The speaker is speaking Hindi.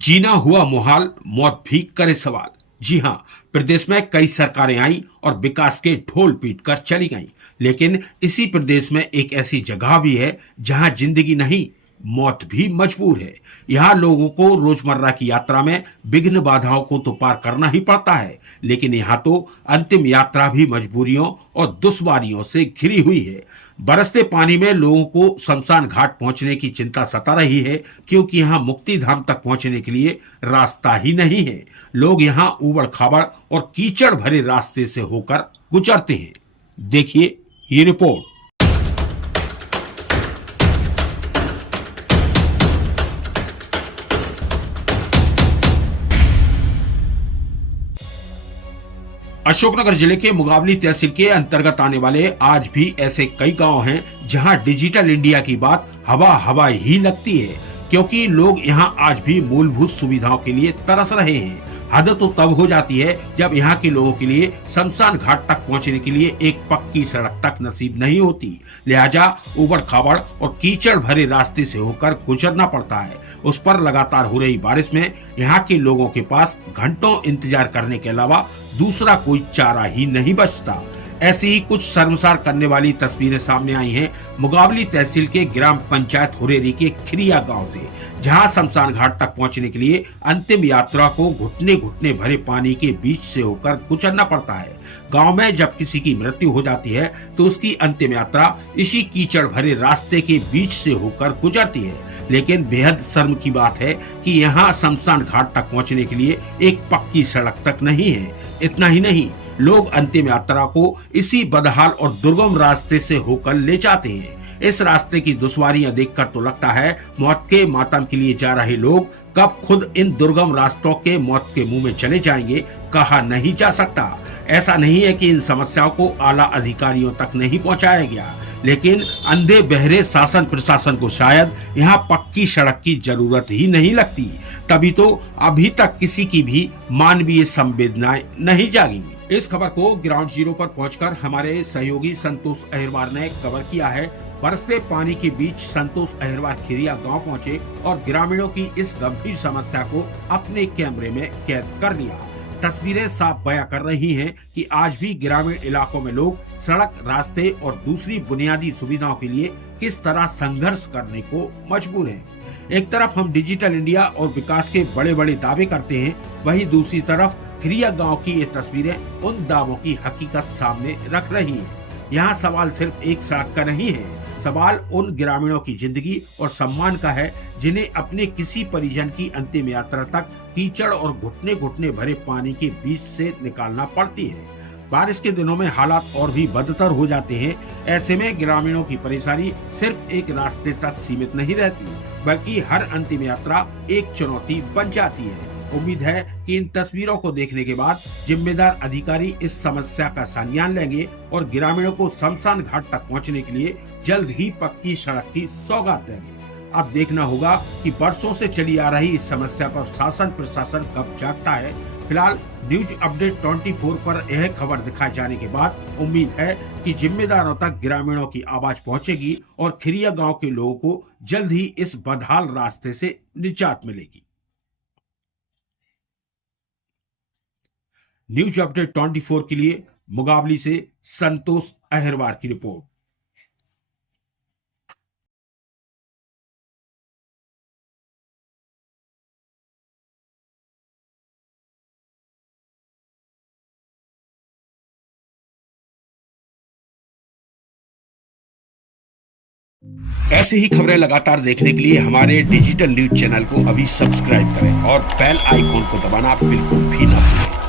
जीना हुआ मुहाल, मौत भी करे सवाल। जी हां, प्रदेश में कई सरकारें आई और विकास के ढोल पीट कर चली गईं, लेकिन इसी प्रदेश में एक ऐसी जगह भी है जहां जिंदगी नहीं, मौत भी मजबूर है। यहाँ लोगों को रोजमर्रा की यात्रा में विघ्न बाधाओं को तो पार करना ही पड़ता है, लेकिन यहाँ तो अंतिम यात्रा भी मजबूरियों और दुश्वारियों से घिरी हुई है। बरसते पानी में लोगों को शमशान घाट पहुंचने की चिंता सता रही है, क्योंकि यहाँ मुक्ति धाम तक पहुंचने के लिए रास्ता ही नहीं है। लोग यहाँ ऊबड़ खाबड़ और कीचड़ भरे रास्ते से होकर गुजरते हैं। देखिए ये रिपोर्ट। अशोकनगर जिले के मुगावली तहसील के अंतर्गत आने वाले आज भी ऐसे कई गांव हैं जहां डिजिटल इंडिया की बात हवा हवा ही लगती है, क्योंकि लोग यहां आज भी मूलभूत सुविधाओं के लिए तरस रहे हैं। हद तो तब हो जाती है जब यहाँ के लोगों के लिए शमशान घाट तक पहुंचने के लिए एक पक्की सड़क तक नसीब नहीं होती, लिहाजा ऊबड़ खाबड़ और कीचड़ भरे रास्ते से होकर गुजरना पड़ता है। उस पर लगातार हो रही बारिश में यहाँ के लोगों के पास घंटों इंतजार करने के अलावा दूसरा कोई चारा ही नहीं बचता। ऐसी ही कुछ शर्मसार करने वाली तस्वीरें सामने आई हैं मुगावली तहसील के ग्राम पंचायत हुरेरी के खिरिया गांव से, जहां शमशान घाट तक पहुंचने के लिए अंतिम यात्रा को घुटने घुटने भरे पानी के बीच से होकर गुजरना पड़ता है। गांव में जब किसी की मृत्यु हो जाती है तो उसकी अंतिम यात्रा इसी कीचड़ भरे रास्ते के बीच से होकर गुजरती है, लेकिन बेहद शर्म की बात है कि यहाँ शमशान घाट तक पहुंचने के लिए एक पक्की सड़क तक नहीं है। इतना ही नहीं, लोग अंतिम यात्रा को इसी बदहाल और दुर्गम रास्ते से होकर ले जाते हैं। इस रास्ते की दुश्वारियां देखकर तो लगता है मौत के मातम के लिए जा रहे लोग कब खुद इन दुर्गम रास्तों के मौत के मुंह में चले जाएंगे, कहा नहीं जा सकता। ऐसा नहीं है कि इन समस्याओं को आला अधिकारियों तक नहीं पहुंचाया गया, लेकिन अंधे बहरे शासन प्रशासन को शायद यहाँ पक्की सड़क की जरूरत ही नहीं लगती, तभी तो अभी तक किसी की भी मानवीय संवेदनाएं नहीं जागी। इस खबर को ग्राउंड जीरो पर पहुंचकर हमारे सहयोगी संतोष अहिरवार ने कवर किया है। बरसते पानी के बीच संतोष अहिरवार खिरिया गांव पहुंचे और ग्रामीणों की इस गंभीर समस्या को अपने कैमरे में कैद कर लिया। तस्वीरें साफ बयां कर रही हैं कि आज भी ग्रामीण इलाकों में लोग सड़क, रास्ते और दूसरी बुनियादी सुविधाओं के लिए किस तरह संघर्ष करने को मजबूर हैं। एक तरफ हम डिजिटल इंडिया और विकास के बड़े बड़े दावे करते हैं, वहीं दूसरी तरफ खिरिया गांव की ये तस्वीरें उन दावों की हकीकत सामने रख रही हैं। यहाँ सवाल सिर्फ एक सड़क का नहीं है, सवाल उन ग्रामीणों की जिंदगी और सम्मान का है जिन्हें अपने किसी परिजन की अंतिम यात्रा तक कीचड़ और घुटने घुटने भरे पानी के बीच से निकालना पड़ती है। बारिश के दिनों में हालात और भी बदतर हो जाते हैं। ऐसे में ग्रामीणों की परेशानी सिर्फ एक रास्ते तक सीमित नहीं रहती, बल्कि हर अंतिम यात्रा एक चुनौती बन जाती है। उम्मीद है कि इन तस्वीरों को देखने के बाद जिम्मेदार अधिकारी इस समस्या का संज्ञान लेंगे और ग्रामीणों को शमशान घाट तक पहुंचने के लिए जल्द ही पक्की सड़क की सौगात देंगे। अब देखना होगा कि बरसों से चली आ रही इस समस्या पर शासन प्रशासन कब जागता है। फिलहाल न्यूज अपडेट 24 पर यह खबर दिखाए जाने के बाद उम्मीद है कि जिम्मेदारों तक ग्रामीणों की आवाज पहुंचेगी और खिरिया गांव के लोगों को जल्द ही इस बदहाल रास्ते से निजात मिलेगी। न्यूज अपडेट 24 के लिए मुगावली से संतोष अहिरवार की रिपोर्ट। ऐसे ही खबरें लगातार देखने के लिए हमारे डिजिटल न्यूज चैनल को अभी सब्सक्राइब करें और बेल आइकॉन को दबाना बिल्कुल भी ना भूलें।